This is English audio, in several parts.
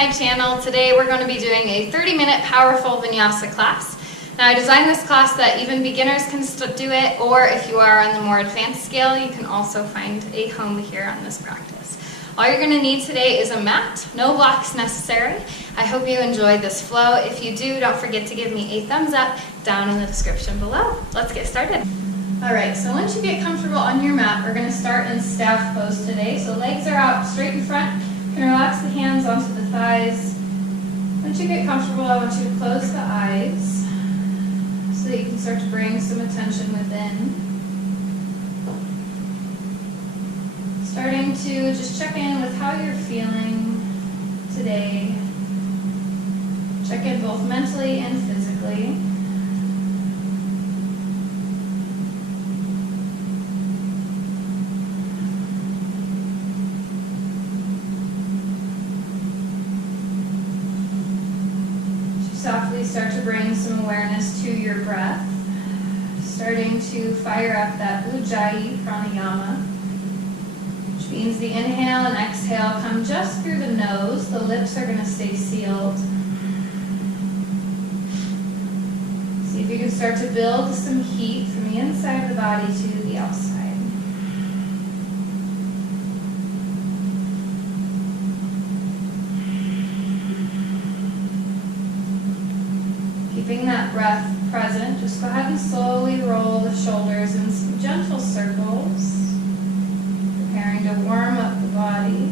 my channel. Today we're going to be doing a 30-minute powerful vinyasa class. Now I designed this class that even beginners can do it, or if you are on the more advanced scale, you can also find a home here on this practice. All you're going to need today is a mat, no blocks necessary. I hope you enjoyed this flow. If you do, don't forget to give me a thumbs up down in the description below. Let's get started. Alright, so once you get comfortable on your mat, we're going to start in staff pose today. So legs are out straight in front. You can relax the hands onto the thighs. Once you get comfortable, I want you to close the eyes so that you can start to bring some attention within. Starting to just check in with how you're feeling today. Check in both mentally and physically. Softly start to bring some awareness to your breath, starting to fire up that Ujjayi pranayama, which means the inhale and exhale come just through the nose. The lips are going to stay sealed. See if you can start to build some heat from the inside of the body to the outside. Keeping that breath present, just go ahead and slowly roll the shoulders in some gentle circles, preparing to warm up the body.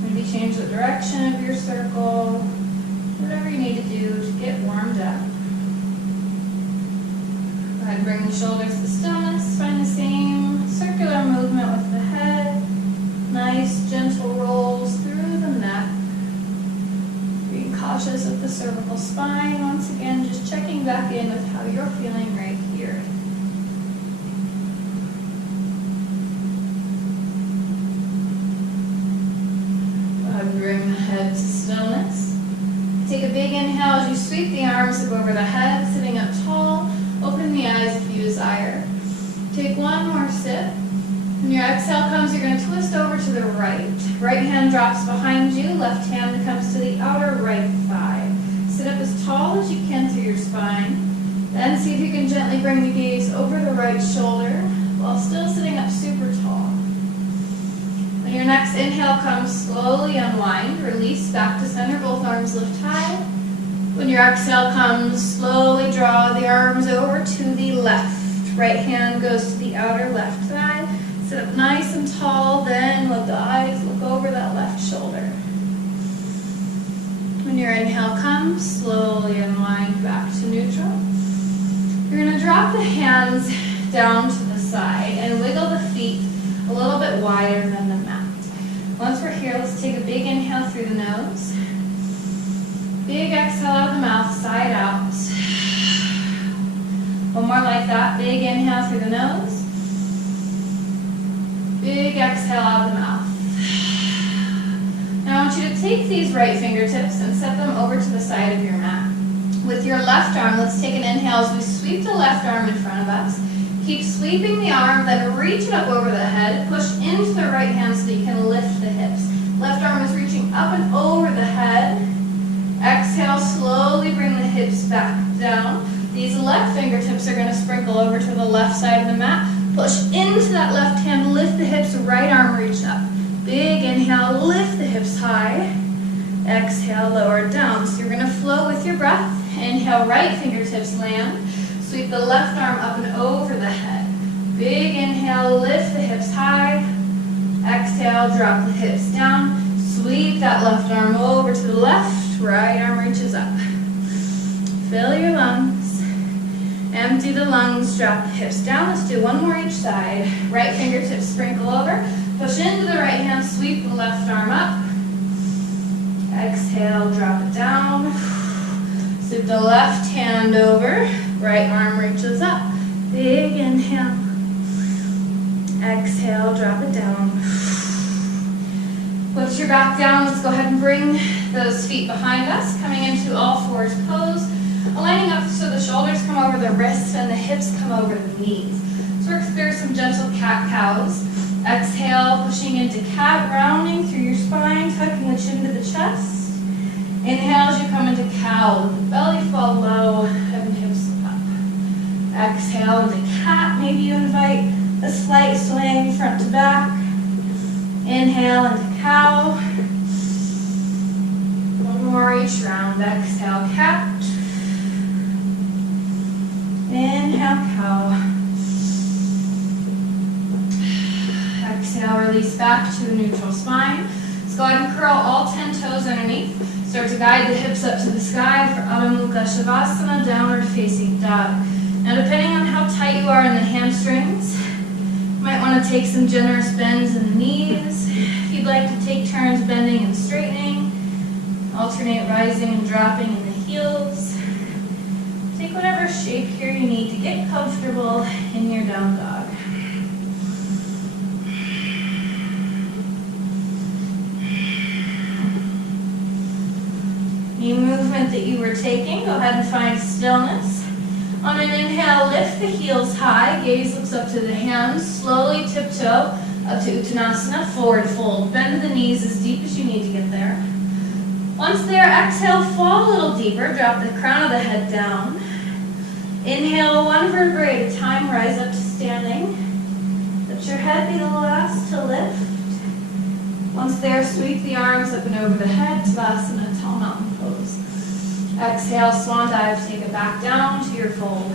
Maybe change the direction of your circle, whatever you need to do to get warmed up. Go ahead and bring the shoulders to stillness. Find the same circular movement with the head. Nice gentle rolls through the neck. Cautious of the cervical spine. Once again, just checking back in with how you're feeling right here. Go ahead and bring the head to stillness. Take a big inhale as you sweep the arms up over the head, sitting up tall. Open the eyes if you desire. Take one more sip. When your exhale comes, you're going to twist over to the right. Right hand drops behind you, left hand comes to the outer right thigh. Sit up as tall as you can through your spine. Then see if you can gently bring the gaze over the right shoulder while still sitting up super tall. When your next inhale comes, slowly unwind, release back to center, both arms lift high. When your exhale comes, slowly draw the arms over to the left. Right hand goes to the outer left thigh. Sit up nice and tall, then let the eyes look over that left shoulder. When your inhale comes, slowly unwind back to neutral. You're going to drop the hands down to the side and wiggle the feet a little bit wider than the mat. Once we're here, let's take a big inhale through the nose. Big exhale out of the mouth, side out. One more like that. Big inhale through the nose. Big exhale out of the mouth. Now I want you to take these right fingertips and set them over to the side of your mat. With your left arm, let's take an inhale as we sweep the left arm in front of us. Keep sweeping the arm, then reach it up over the head. Push into the right hand so that you can lift the hips. Left arm is reaching up and over the head. Exhale, slowly bring the hips back down. These left fingertips are going to sprinkle over to the left side of the mat. Push into that left hand, lift the hips, right arm reach up. Big inhale, lift the hips high. Exhale, lower down. So you're going to flow with your breath. Inhale, right fingertips land. Sweep the left arm up and over the head. Big inhale, lift the hips high. Exhale, drop the hips down. Sweep that left arm over to the left. Right arm reaches up. Fill your lungs. Empty the lungs, drop the hips down. Let's do one more each side. Right fingertips sprinkle over. Push into the right hand, sweep the left arm up. Exhale, drop it down. Sweep the left hand over. Right arm reaches up. Big inhale. Exhale, drop it down. Lift your back down. Let's go ahead and bring those feet behind us, coming into all fours pose. Aligning up so the shoulders come over the wrists and the hips come over the knees. Let's work through some gentle cat-cows. Exhale, pushing into cat, rounding through your spine, tucking the chin to the chest. Inhale as you come into cow, let the belly fall low, head and hips up. Exhale into cat, maybe you invite a slight swing front to back. Inhale into cow. One more each round. Exhale, cat. Inhale, cow. Exhale, release back to a neutral spine. Let's go ahead and curl all 10 toes underneath. Start to guide the hips up to the sky for Adho Mukha Shavasana, downward facing dog. Now depending on how tight you are in the hamstrings, you might want to take some generous bends in the knees. If you'd like to take turns bending and straightening, alternate rising and dropping in the heels. Take whatever shape here you need to get comfortable in your down dog. Any movement that you were taking, go ahead and find stillness. On an inhale, lift the heels high, gaze looks up to the hands, slowly tiptoe up to Uttanasana, forward fold. Bend the knees as deep as you need to get there. Once there, exhale, fall a little deeper, drop the crown of the head down. Inhale, one vertebrae at a time, rise up to standing. Let your head be the last to lift. Once there, sweep the arms up and over the head, Tadasana, tall mountain pose. Exhale, swan dive, take it back down to your fold.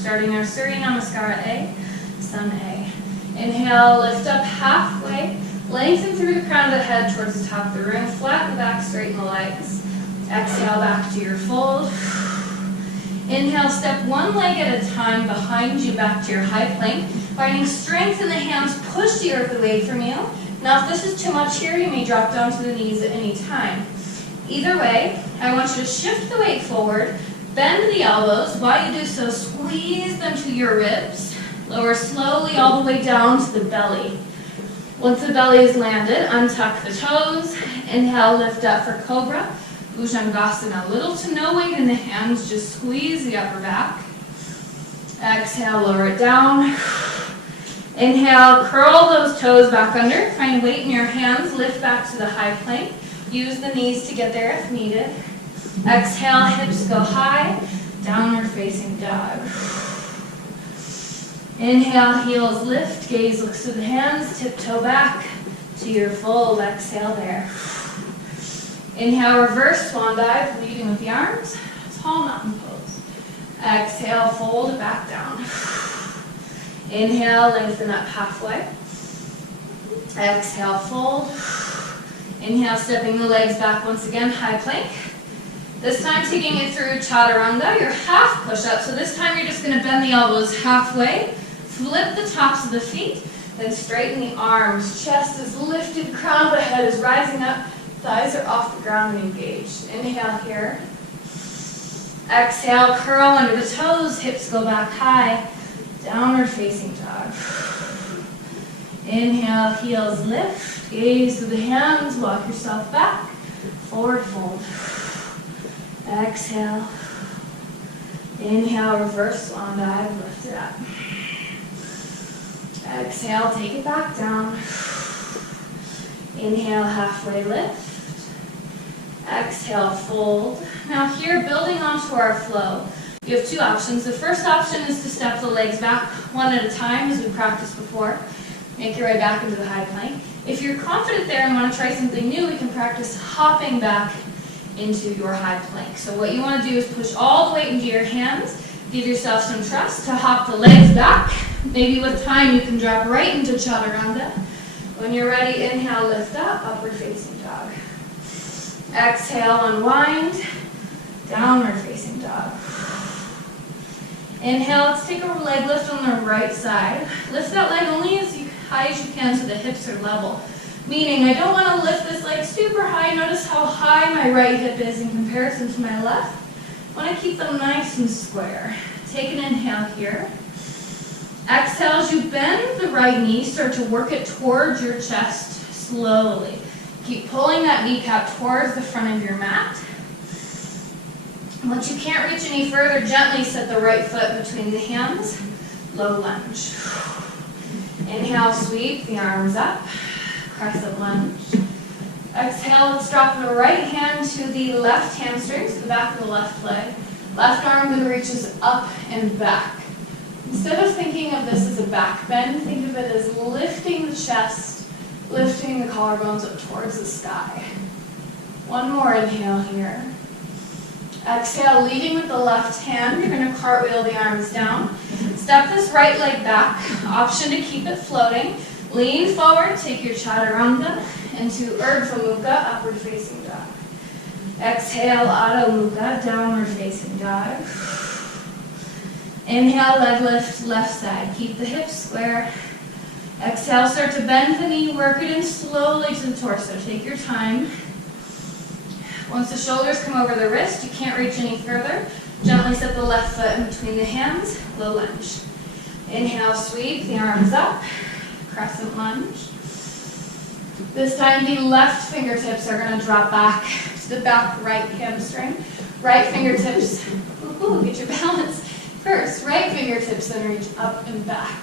Starting our Surya Namaskara A, Sun A. Inhale, lift up halfway, lengthen through the crown of the head towards the top of the room, flatten the back, straighten the legs. Exhale, back to your fold. Inhale, step one leg at a time behind you back to your high plank. Finding strength in the hands, push the earth away from you. Now, if this is too much here, you may drop down to the knees at any time. Either way, I want you to shift the weight forward, bend the elbows. While you do so, squeeze them to your ribs. Lower slowly all the way down to the belly. Once the belly is landed, untuck the toes. Inhale, lift up for Cobra. Bhujangasana, little to no weight in the hands, just squeeze the upper back. Exhale, lower it down. Inhale, curl those toes back under. Find weight in your hands, lift back to the high plank. Use the knees to get there if needed. Exhale, hips go high, downward facing dog. Inhale, heels lift, gaze looks to the hands, tiptoe back to your fold. Exhale there. Inhale, reverse swan dive, leading with the arms, tall mountain pose. Exhale, fold it back down. Inhale, lengthen up halfway. Exhale, fold. Inhale, stepping the legs back once again, high plank. This time taking it through chaturanga, your half push-up. So this time you're just going to bend the elbows halfway, flip the tops of the feet, then straighten the arms. Chest is lifted, crown of the head is rising up, thighs are off the ground and engaged. Inhale here. Exhale, curl under the toes, hips go back high, downward facing dog. Inhale, heels lift, gaze to the hands, walk yourself back, forward fold. Exhale. Inhale, reverse swan dive, lift it up. Exhale, take it back down. Inhale, halfway lift. Exhale, fold. Now here, building onto our flow, you have two options. The first option is to step the legs back one at a time, as we practiced before. Make your way back into the high plank. If you're confident there and want to try something new, we can practice hopping back into your high plank. So what you want to do is push all the weight into your hands. Give yourself some trust to hop the legs back. Maybe with time you can drop right into chaturanga. When you're ready, inhale, lift up, upward facing dog. Exhale, unwind, downward facing dog. Inhale, let's take a leg lift on the right side. Lift that leg only as high as you can so the hips are level. Meaning, I don't want to lift this leg super high. Notice how high my right hip is in comparison to my left. I want to keep them nice and square. Take an inhale here. Exhale, as you bend the right knee, start to work it towards your chest slowly. Keep pulling that kneecap towards the front of your mat. Once you can't reach any further, gently set the right foot between the hands. low lunge. Inhale, sweep the arms up, crescent lunge. Exhale, let's drop the right hand to the left hamstring, to the back of the left leg. Left arm then reaches up and back. Instead of thinking of this as a back bend, think of it as lifting the chest, lifting the collarbones up towards the sky. One more inhale here. Exhale, leading with the left hand, you're going to cartwheel the arms down. Step this right leg back, option to keep it floating. Lean forward, take your chaturanga into Urdhva Mukha, upward facing dog. Exhale, Adho Mukha, downward facing dog. Inhale, leg lift, left side. Keep the hips square. Exhale, start to bend the knee, work it in slowly to the torso. Take your time. Once the shoulders come over the wrist, you can't reach any further. Gently set the left foot in between the hands, low lunge. Inhale, sweep the arms up, crescent lunge. This time the left fingertips are going to drop back to the back right hamstring. Right fingertips, get your balance. First, right fingertips then reach up and back.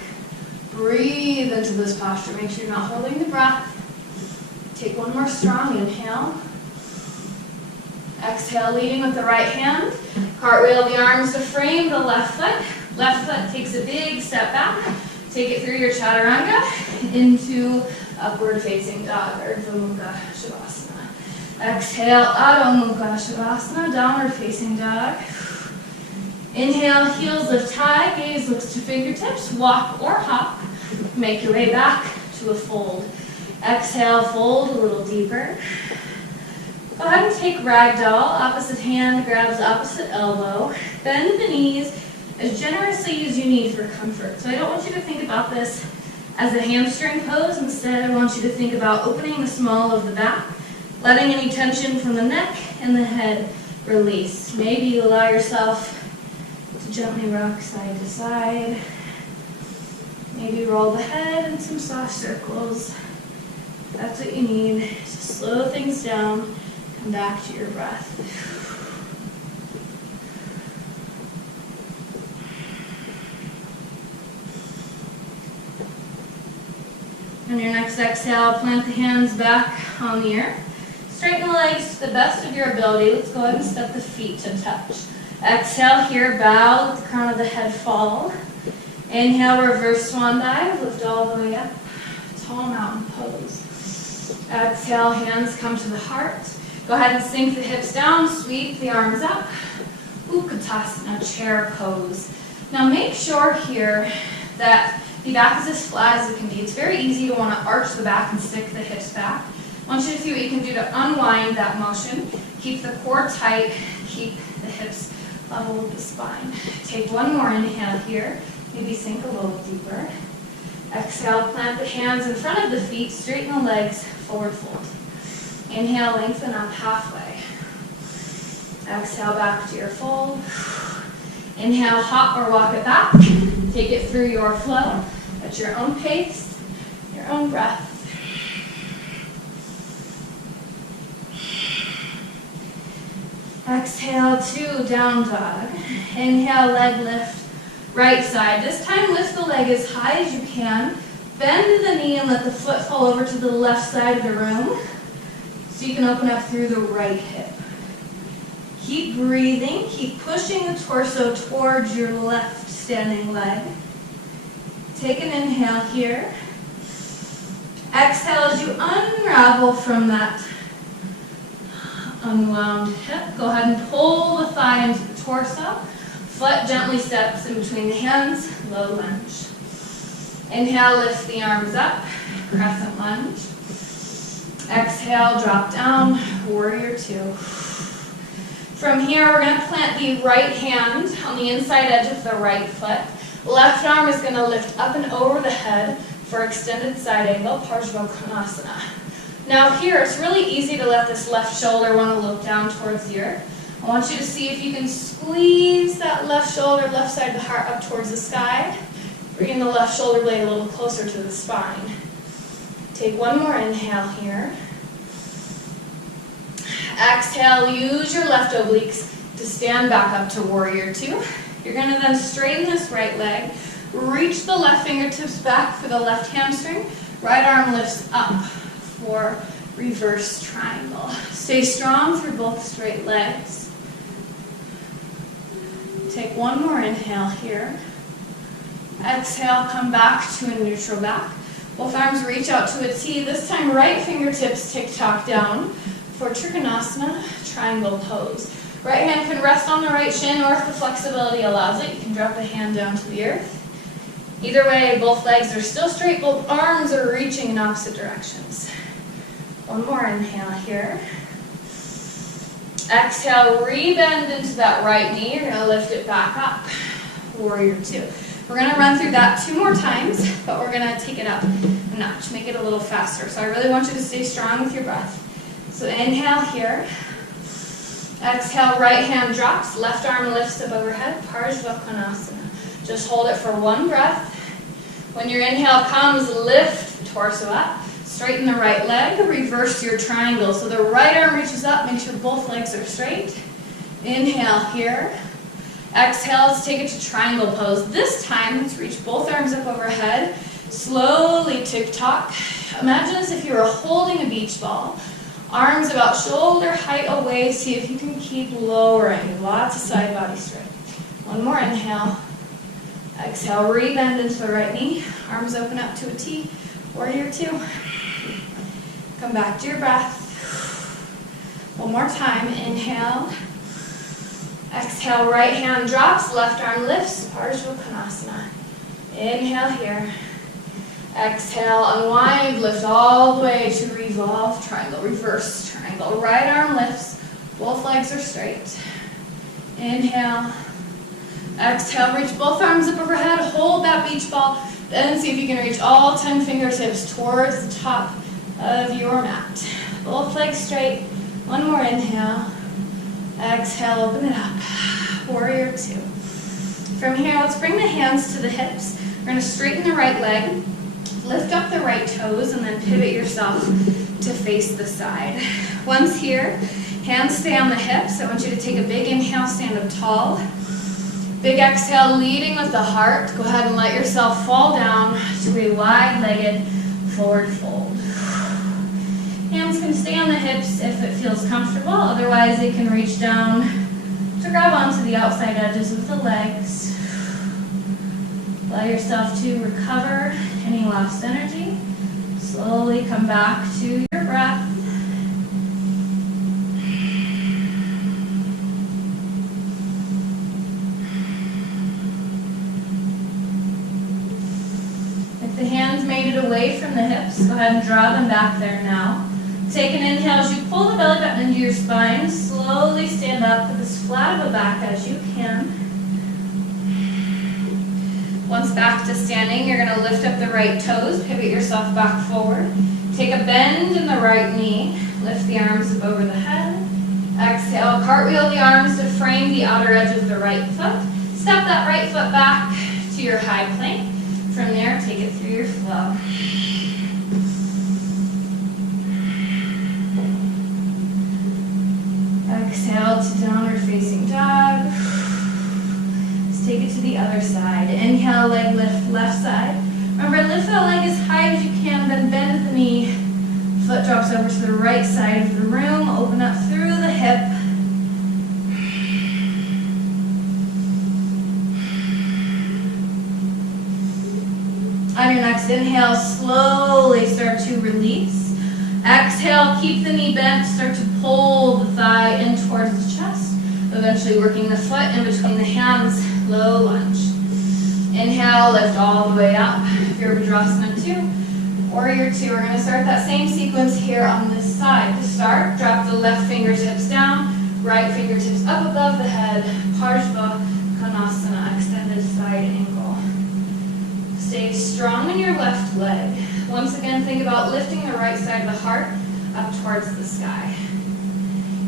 Breathe into this posture. Make sure you're not holding the breath. Take one more strong inhale. Exhale, leading with the right hand. Cartwheel the arms to frame the left foot. Left foot takes a big step back. Take it through your chaturanga into upward facing dog, Urdhva Mukha Shavasana. Exhale, Adho Mukha Shavasana, downward facing dog. Inhale, heels lift high, gaze looks to fingertips, walk or hop. Make your way back to a fold. Exhale, fold a little deeper. Go ahead and take ragdoll. Opposite hand grabs opposite elbow. Bend the knees as generously as you need for comfort. So I don't want you to think about this as a hamstring pose. Instead, I want you to think about opening the small of the back, letting any tension from the neck and the head release. Maybe you allow yourself to gently rock side to side. Maybe roll the head in some soft circles. That's what you need to slow things down. Come back to your breath. On your next exhale, plant the hands back on the earth. Straighten the legs to the best of your ability. Let's go ahead and step the feet to touch. Exhale here, bow, let the crown of the head fall. Inhale, reverse swan dive, lift all the way up. Tall mountain pose. Exhale, hands come to the heart. Go ahead and sink the hips down, sweep the arms up. Utkatasana, chair pose. Now make sure here that the back is as flat as it can be. It's very easy to want to arch the back and stick the hips back. I want you to see what you can do to unwind that motion. Keep the core tight, keep the hips level with the spine. Take one more inhale here. Maybe sink a little deeper. Exhale, plant the hands in front of the feet, straighten the legs, forward fold. Inhale, lengthen up halfway. Exhale, back to your fold. Inhale, hop or walk it back. Take it through your flow at your own pace, your own breath. Exhale to down dog. Inhale, leg lift, right side. This time lift the leg as high as you can. Bend the knee and let the foot fall over to the left side of the room so you can open up through the right hip. Keep breathing, keep pushing the torso towards your left standing leg. Take an inhale here. Exhale as you unravel from that unwound hip. Go ahead and pull the thigh into the torso. Foot gently steps in between the hands, low lunge. Inhale, lift the arms up, crescent lunge. Exhale, drop down, warrior two. From here, we're going to plant the right hand on the inside edge of the right foot. Left arm is going to lift up and over the head for extended side angle, Parsvakonasana. Now here, it's really easy to let this left shoulder want to look down towards the earth. I want you to see if you can squeeze that left shoulder, left side of the heart up towards the sky. Bringing the left shoulder blade a little closer to the spine. Take one more inhale here. Exhale, use your left obliques to stand back up to warrior two. You're going to then straighten this right leg, Reach the left fingertips back for the left hamstring. Right arm lifts up for reverse triangle. Stay strong through both straight legs. Take one more inhale here. Exhale, come back to a neutral back. Both arms reach out to a T. This time, right fingertips tick-tock down for Trikonasana, triangle pose. Right hand can rest on the right shin, or if the flexibility allows it, you can drop the hand down to the earth. Either way, both legs are still straight, both arms are reaching in opposite directions. One more inhale here. Exhale, rebend into that right knee. You're going to lift it back up. Warrior two. We're going to run through that 2 more times, but we're going to take it up a notch, make it a little faster. So I really want you to stay strong with your breath. So inhale here. Exhale, right hand drops, left arm lifts up overhead, Parsvakonasana. Just hold it for 1 breath. When your inhale comes, lift the torso up. Straighten the right leg, reverse your triangle. So the right arm reaches up, make sure both legs are straight. Inhale here. Exhale, let's take it to triangle pose. This time, let's reach both arms up overhead. Slowly tick-tock. Imagine as if you were holding a beach ball. Arms about shoulder height away. See if you can keep lowering. Lots of side body strength. One more inhale. Exhale, rebend into the right knee. Arms open up to a T. Warrior two. Come back to your breath. One more time. Inhale. Exhale, right hand drops, left arm lifts, Parsvakonasana. Inhale here. Exhale, unwind, lift all the way to revolve triangle, reverse triangle. Right arm lifts, both legs are straight. Inhale. Exhale, reach both arms up overhead, hold that beach ball, then see if you can reach all 10 fingertips towards the top of your mat. Both legs straight. One more inhale. Exhale, open it up. Warrior two. From here, let's bring the hands to the hips. We're going to straighten the right leg, lift up the right toes, and then pivot yourself to face the side. Once here, hands stay on the hips. I want you to take a big inhale, stand up tall. Big exhale, leading with the heart. Go ahead and let yourself fall down to a wide-legged forward fold. Hands can stay on the hips if it feels comfortable. Otherwise, they can reach down to grab onto the outside edges of the legs. Allow yourself to recover any lost energy. Slowly come back to your breath. If the hands made it away from the hips, go ahead and draw them back there now. Take an inhale as you pull the belly button into your spine. Slowly stand up with as flat of a back as you can. Once back to standing, you're going to lift up the right toes, pivot yourself back forward. Take a bend in the right knee. Lift the arms up over the head. Exhale, cartwheel the arms to frame the outer edge of the right foot. Step that right foot back to your high plank. From there, take it through your flow. Exhale to downward facing dog. Let's take it to the other side. Inhale, leg lift, left side. Remember, lift that leg as high as you can, then bend the knee. Foot drops over to the right side of the room. Open up through the hip. On your next inhale, slowly start to release. Exhale, keep the knee bent, start to pull the thigh in towards the chest, eventually working the foot in between the hands, low lunge. Inhale, lift all the way up, Virabhadrasana 2. Warrior 2, we're going to start that same sequence here on this side. To start, drop the left fingertips down, right fingertips up above the head, Parsvakonasana, extended side angle. Stay strong in your left leg. Once again, think about lifting the right side of the heart up towards the sky.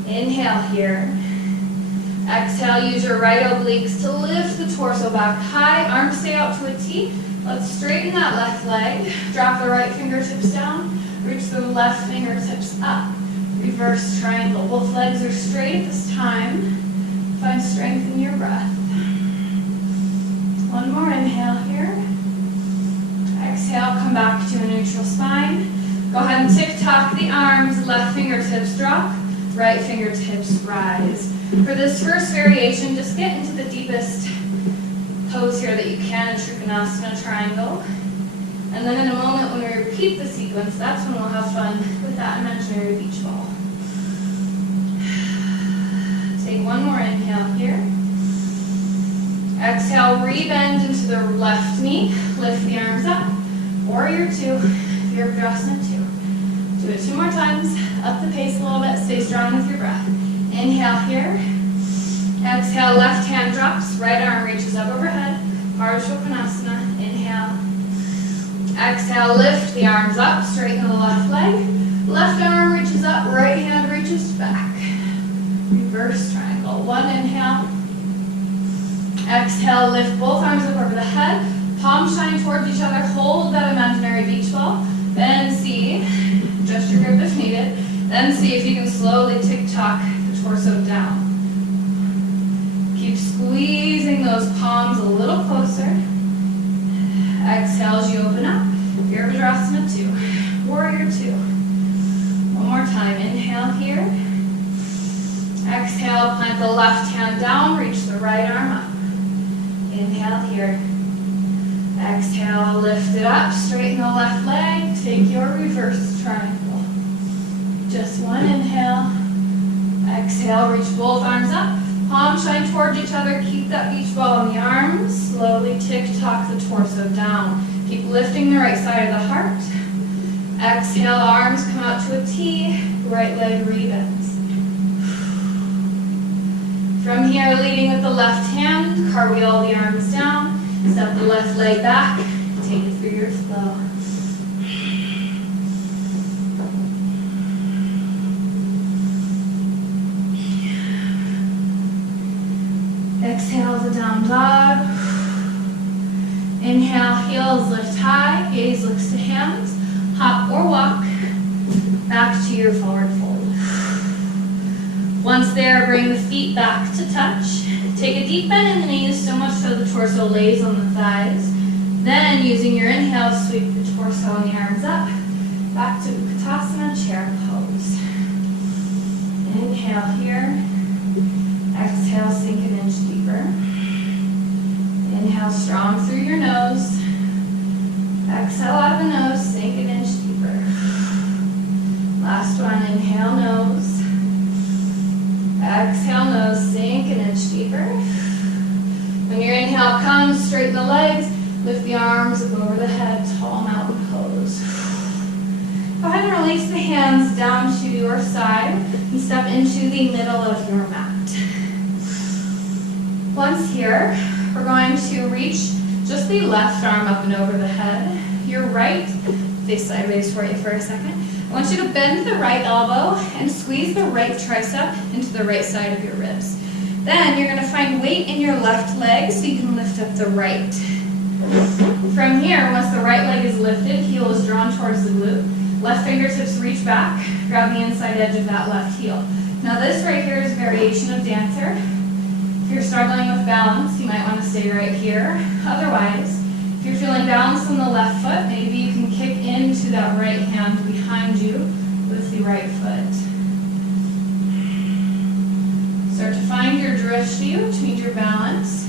Inhale here. Exhale, use your right obliques to lift the torso back high. Arms stay out to a T. Let's straighten that left leg. Drop the right fingertips down. Reach the left fingertips up. Reverse triangle. Both legs are straight at this time. Find strength in your breath. One more inhale here. Exhale, come back to a neutral spine. Go ahead and tick-tock the arms, left fingertips drop, right fingertips rise. For this first variation, just get into the deepest pose here that you can in Trikonasana triangle. And then in a moment when we repeat the sequence, that's when we'll have fun with that imaginary beach ball. Take one more inhale here. Exhale, rebend into the left knee, lift the arms up. Warrior two, Virabhadrasana 2. Do it 2 more times, up the pace a little bit, stay strong with your breath. Inhale here. Exhale, left hand drops, right arm reaches up overhead. Ardha Trikonasana, inhale. Exhale, lift the arms up, straighten the left leg. Left arm reaches up, right hand reaches back. Reverse triangle. One inhale. Exhale, lift both arms up over the head. Palms shine towards each other. Hold that imaginary beach ball. Then see, adjust your grip if needed. Then see if you can slowly tick-tock the torso down. Keep squeezing those palms a little closer. Exhale as you open up. Virabhadrasana 2. Warrior 2. One more time. Inhale here. Exhale, plant the left hand down, reach the right arm up. Inhale here. Exhale, lift it up, straighten the left leg, take your reverse triangle. Just one inhale. Exhale, reach both arms up. Palms shine towards each other, keep that beach ball on the arms. Slowly tick-tock the torso down. Keep lifting the right side of the heart. Exhale, arms come out to a T, right leg rebends. From here, leading with the left hand, cartwheel the arms down. Step the left leg back, take it through your flow. Exhale the down dog. Inhale, heels lift high, gaze looks to hands. Hop or walk back to your forward fold. Once there, bring the feet back to touch. Take a deep bend in the knees so much so the torso lays on the thighs. Then, using your inhale, sweep the torso and the arms up. Back to Utkatasana, chair pose. Inhale here. Exhale, sink an inch deeper. Inhale strong through your nose. Exhale out of the nose, sink an inch deeper. Last one, inhale nose. Exhale nose, sink an inch deeper. When your inhale comes, straighten the legs, lift the arms up over the head, tall mountain pose. Go ahead and release the hands down to your side and step into the middle of your mat. Once here, we're going to reach just the left arm up and over the head. Your right, face sideways for you for a second. I want you to bend the right elbow and squeeze the right tricep into the right side of your ribs. Then you're going to find weight in your left leg so you can lift up the right. From here, once the right leg is lifted, heel is drawn towards the glute. Left fingertips reach back, grab the inside edge of that left heel. Now this right here is variation of dancer. If you're struggling with balance, you might want to stay right here. Otherwise, if you're feeling balanced on the left foot, maybe you can kick into that right hand behind you with the right foot. Start to find your drishti, which means your balance.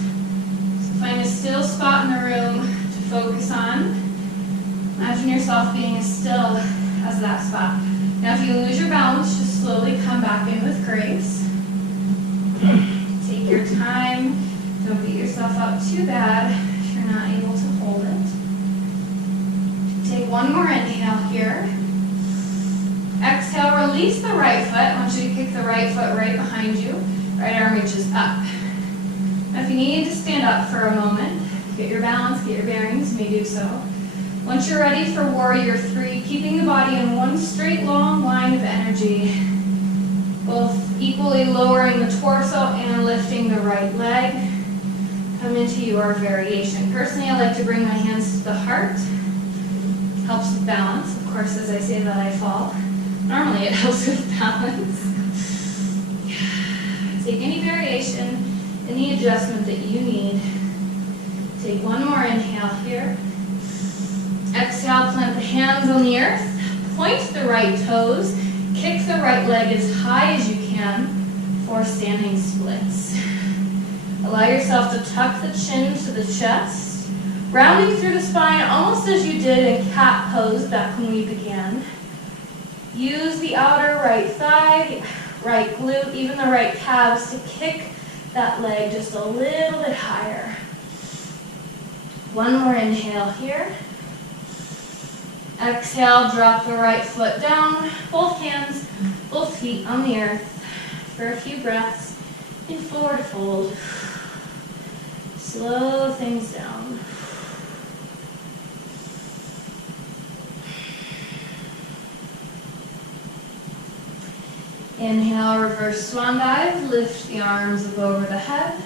So find a still spot in the room to focus on. Imagine yourself being as still as that spot. Now if you lose your balance, just slowly come back in with grace. Take your time. Don't beat yourself up too bad if you're not able to hold it. Take one more inhale here. Exhale, release the right foot. I want you to kick the right foot right behind you. Right arm reaches up. Now if you need to stand up for a moment, get your balance, get your bearings, you may do so. Once you're ready for Warrior 3, keeping the body in one straight long line of energy, both equally lowering the torso and lifting the right leg. Come into your variation. Personally, I like to bring my hands to the heart. Helps with balance. Of course, as I say that, I fall. Normally, it helps with balance. Take any variation, any adjustment that you need Take one more inhale here. Exhale, plant the hands on the earth. Point the right toes. Kick the right leg as high as you can for standing splits. Allow yourself to tuck the chin to the chest, rounding through the spine almost as you did in cat pose back when we began. Use the outer right thigh, right glute, even the right calves to kick that leg just a little bit higher. One more inhale here. Exhale, drop the right foot down, both hands, both feet on the earth for a few breaths in forward fold. Slow things down. Inhale, reverse swan dive, lift the arms up over the head.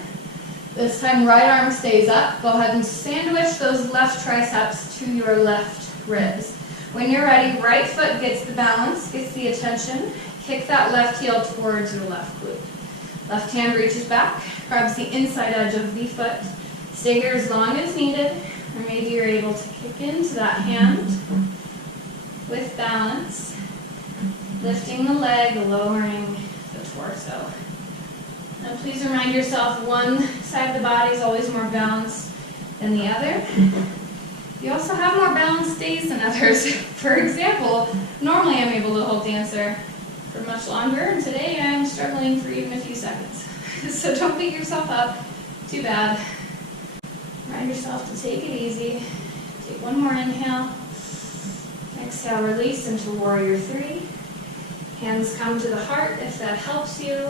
This time right arm stays up. Go ahead and sandwich those left triceps to your left ribs. When you're ready, right foot gets the balance, gets the attention. Kick that left heel towards your left glute. Left hand reaches back, grabs the inside edge of the foot. Stay here as long as needed, or maybe you're able to kick into that hand with balance. Lifting the leg, lowering the torso. Now please remind yourself one side of the body is always more balanced than the other. You also have more balanced days than others. For example, normally I'm able to hold dancer for much longer, and today I'm struggling for even a few seconds. So don't beat yourself up too bad. Remind yourself to take it easy. Take one more inhale. Exhale, release into warrior three. Hands come to the heart if that helps you.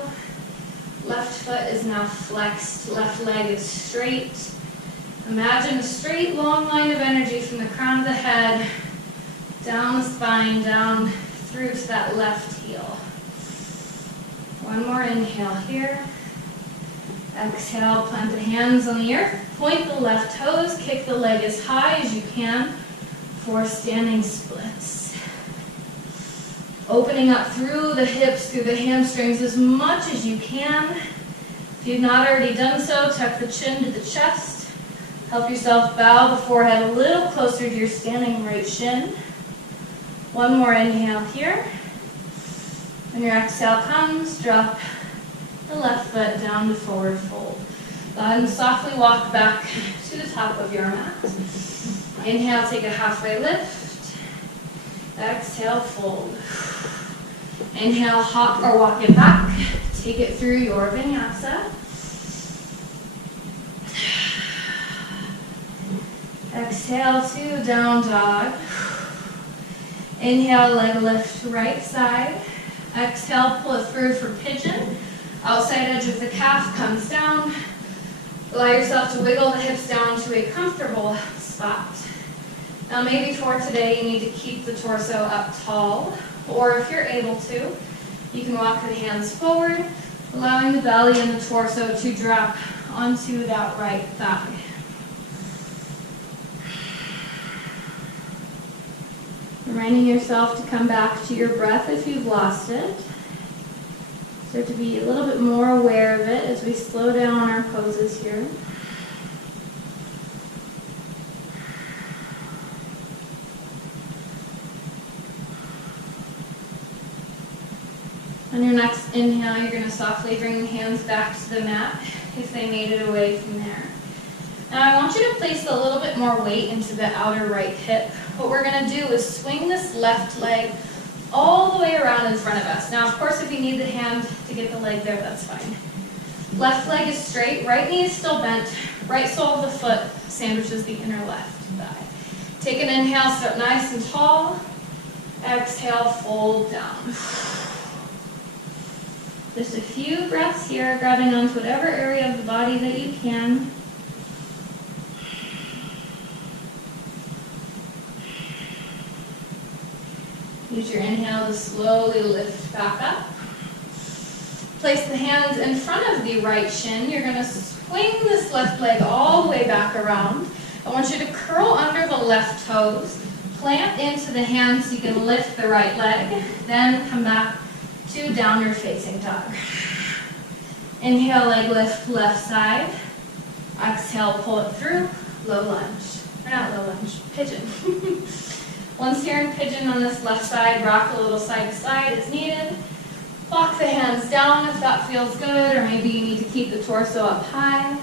Left foot is now flexed, left leg is straight. Imagine a straight, long line of energy from the crown of the head, down the spine, down through to that left heel. One more inhale here. Exhale, plant the hands on the earth, point the left toes, kick the leg as high as you can for standing splits. Opening up through the hips, through the hamstrings as much as you can. If you've not already done so, tuck the chin to the chest. Help yourself bow the forehead a little closer to your standing right shin. One more inhale here. When your exhale comes, drop the left foot down to forward fold. Go ahead and softly walk back to the top of your mat. Inhale, take a halfway lift. Exhale, fold. Inhale, hop or walk it back. Take it through your vinyasa. Exhale to down dog. Inhale, leg lift right side. Exhale, pull it through for pigeon. Outside edge of the calf comes down. Allow yourself to wiggle the hips down to a comfortable spot. Now maybe for today you need to keep the torso up tall, or if you're able to, you can walk the hands forward, allowing the belly and the torso to drop onto that right thigh. Reminding yourself to come back to your breath if you've lost it. Start to be a little bit more aware of it as we slow down our poses here. On your next inhale, you're going to softly bring the hands back to the mat if they made it away from there. Now I want you to place a little bit more weight into the outer right hip. What we're going to do is swing this left leg all the way around in front of us. Now, of course, if you need the hand to get the leg there, that's fine. Left leg is straight, right knee is still bent, right sole of the foot sandwiches the inner left thigh. Take an inhale, start nice and tall. Exhale, fold down. Just a few breaths here, grabbing onto whatever area of the body that you can. Use your inhale to slowly lift back up. Place the hands in front of the right shin. You're going to swing this left leg all the way back around. I want you to curl under the left toes. Plant into the hands so you can lift the right leg. Then come back to downward facing dog. Inhale, leg lift left side. Exhale, pull it through. low lunge. Or not low lunge, pigeon. Once you're in pigeon on this left side, rock a little side to side as needed. Walk the hands down if that feels good, or maybe you need to keep the torso up high.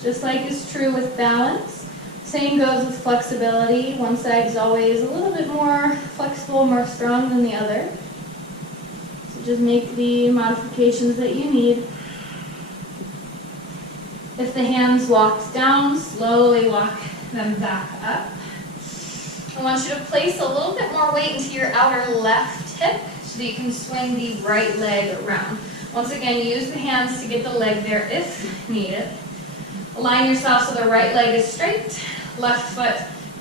Just like is true with balance, same goes with flexibility. One side is always a little bit more flexible, more strong than the other. So just make the modifications that you need. If the hands walked down, slowly walk them back up. I want you to place a little bit more weight into your outer left hip so that you can swing the right leg around. Once again, use the hands to get the leg there if needed. Align yourself so the right leg is straight, left foot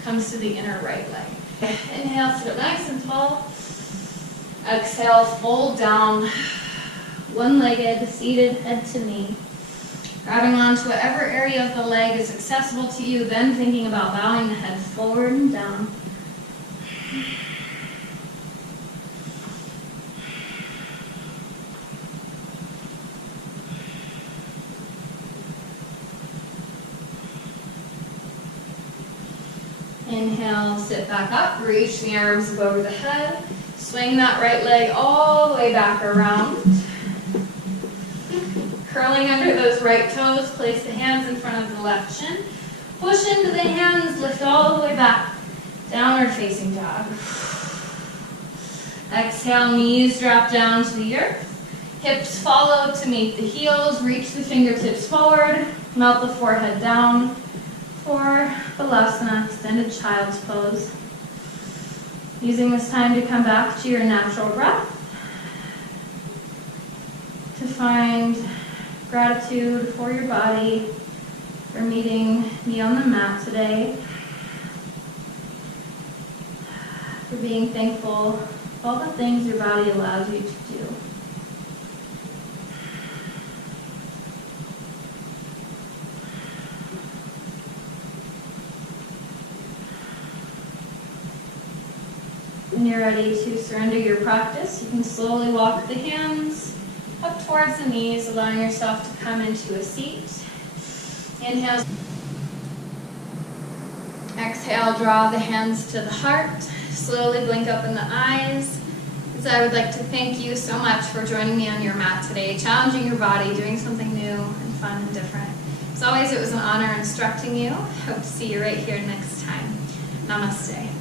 comes to the inner right leg. Inhale, sit up nice and tall. Exhale, fold down, one-legged, seated, head to knee. Grabbing onto whatever area of the leg is accessible to you, then thinking about bowing the head forward and down. Inhale, sit back up, reach the arms above the head. Swing that right leg all the way back around. Curling under those right toes, place the hands in front of the left shin. Push into the hands, lift all the way back. Downward facing dog. Exhale, knees drop down to the earth. Hips follow to meet the heels. Reach the fingertips forward. Melt the forehead down for Balasana, extended child's pose. Using this time to come back to your natural breath. To find gratitude for your body, for meeting me on the mat today, for being thankful for all the things your body allows you to do. When you're ready to surrender your practice, you can slowly walk the hands up towards the knees, allowing yourself to come into a seat. Inhale. Exhale, draw the hands to the heart. Slowly blink open the eyes. As I would like to thank you so much for joining me on your mat today, challenging your body, doing something new and fun and different. As always, it was an honor instructing you. Hope to see you right here next time. Namaste.